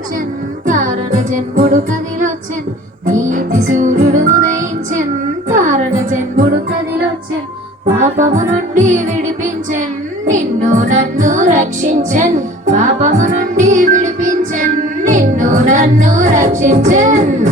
ఉదయించెన్ తారణ జన్ముడు కదిలొచ్చెన్. నీతి సూర్యుడు ఉదయించెన్ తారణ జన్ముడు కదిలొచ్చెన్. పాపము నుండి విడిపించెన్ నిన్ను నన్ను రక్షించెన్. పాపము నుండి విడిపించెన్ నిన్ను నన్ను రక్షించెన్.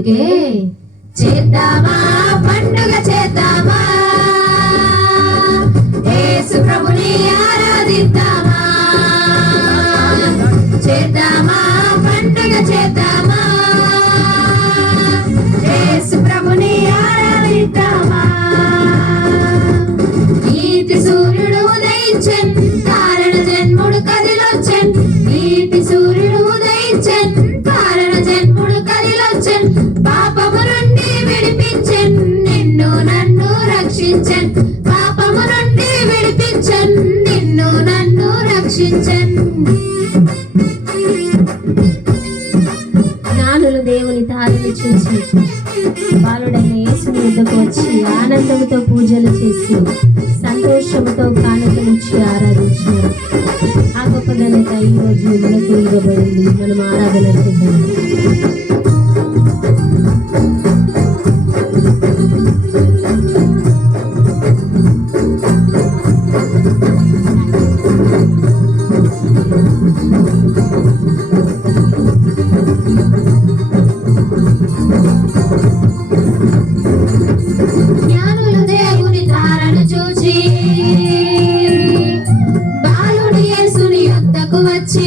అందుకే చేద్దామా? రక్షించన్. పాపము నుండి విడిపించన్. నిన్ను నన్ను రక్షించన్. జ్ఞానులు దేవుని దారిని చూసి బాలుడైన యేసుని వద్దకు వచ్చి ఆనందంతో పూజలు చేసి సంతోషంతో కానుకనిచ్చి ఆరాధించారు ఆ గొప్ప ఘనత ఈరోజు మనకు ఇవ్వబడింది.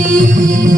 Thank you.